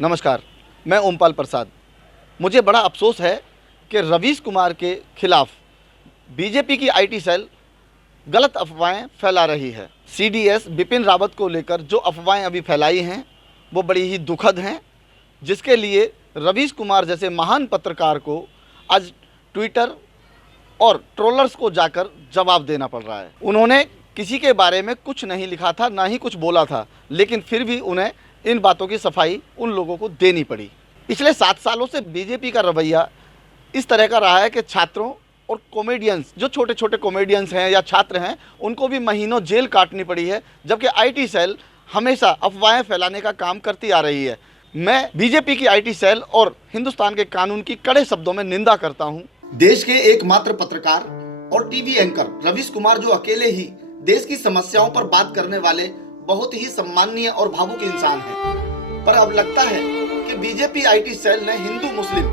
नमस्कार, मैं ओमपाल प्रसाद। मुझे बड़ा अफसोस है कि रवीश कुमार के खिलाफ बीजेपी की आईटी सेल गलत अफवाहें फैला रही है। सीडीएस बिपिन रावत को लेकर जो अफवाहें अभी फैलाई हैं वो बड़ी ही दुखद हैं, जिसके लिए रवीश कुमार जैसे महान पत्रकार को आज ट्विटर और ट्रोलर्स को जाकर जवाब देना पड़ रहा है। उन्होंने किसी के बारे में कुछ नहीं लिखा था, ना ही कुछ बोला था, लेकिन फिर भी उन्हें इन बातों की सफाई उन लोगों को देनी पड़ी। पिछले 7 सालों से बीजेपी का रवैया इस तरह का रहा है कि छात्रों और कॉमेडियंस, जो छोटे छोटे कॉमेडियंस हैं या छात्र हैं, उनको भी महीनों जेल काटनी पड़ी है, जबकि आईटी सेल हमेशा अफवाहें फैलाने का काम करती आ रही है। मैं बीजेपी की आईटी सेल और हिंदुस्तान के कानून की कड़े शब्दों में निंदा करता हूं। देश के एकमात्र पत्रकार और टीवी एंकर रवीश कुमार, जो अकेले ही देश की समस्याओं पर बात करने वाले बहुत ही सम्माननीय और भावुक इंसान हैं, पर अब लगता है कि बीजेपी आईटी सेल ने हिंदू मुस्लिम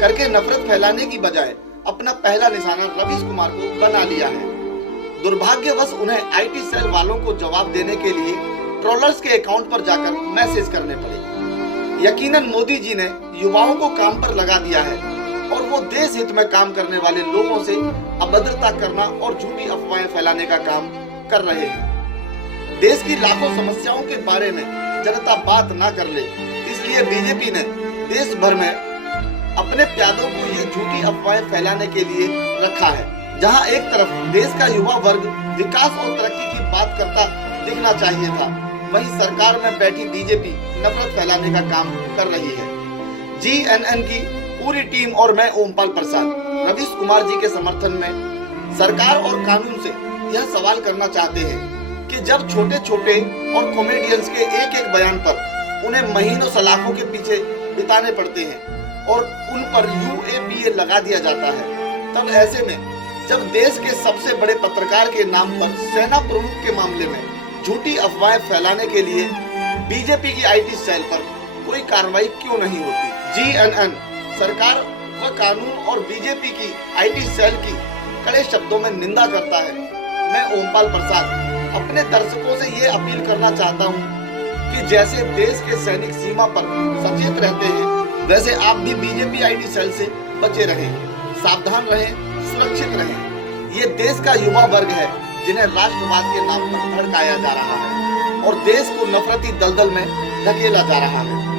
करके नफरत फैलाने की बजाय अपना पहला निशाना रवीश कुमार को बना लिया है। दुर्भाग्यवश उन्हें आईटी सेल वालों को जवाब देने के लिए ट्रोलर्स के अकाउंट पर जाकर मैसेज करने पड़े। यकीनन मोदी जी ने युवाओं को काम पर लगा दिया है और वो देश हित में काम करने वाले लोगों से अभद्रता करना और झूठी अफवाहें फैलाने का काम कर रहे हैं। देश की लाखों समस्याओं के बारे में जनता बात ना कर ले, इसलिए बीजेपी ने देश भर में अपने प्यादों को ये झूठी अफवाहें फैलाने के लिए रखा है। जहां एक तरफ देश का युवा वर्ग विकास और तरक्की की बात करता दिखना चाहिए था, वहीं सरकार में बैठी बीजेपी नफरत फैलाने का काम कर रही है। जीएनएन की पूरी टीम और मैं ओमपाल प्रसाद रवीश कुमार जी के समर्थन में सरकार और कानून से यह सवाल करना चाहते हैं कि जब छोटे छोटे और कॉमेडियंस के एक एक बयान पर उन्हें महीनों सलाखों के पीछे बिताने पड़ते हैं और उन पर यूएपीए लगा दिया जाता है, तब ऐसे में जब देश के सबसे बड़े पत्रकार के नाम पर सेना प्रमुख के मामले में झूठी अफवाहें फैलाने के लिए बीजेपी की आईटी सेल पर कोई कार्रवाई क्यों नहीं होती। जीएनएन सरकार व कानून और बीजेपी की आईटी सेल की कड़े शब्दों में निंदा करता है। मैं ओमपाल प्रसाद अपने दर्शकों से ये अपील करना चाहता हूँ कि जैसे देश के सैनिक सीमा पर सचेत रहते हैं, वैसे आप भी बीजेपी आईटी सेल से बचे रहें, सावधान रहें, सुरक्षित रहें। ये देश का युवा वर्ग है जिन्हें राष्ट्रवाद के नाम पर भड़काया जा रहा है और देश को नफरती दलदल में धकेला जा रहा है।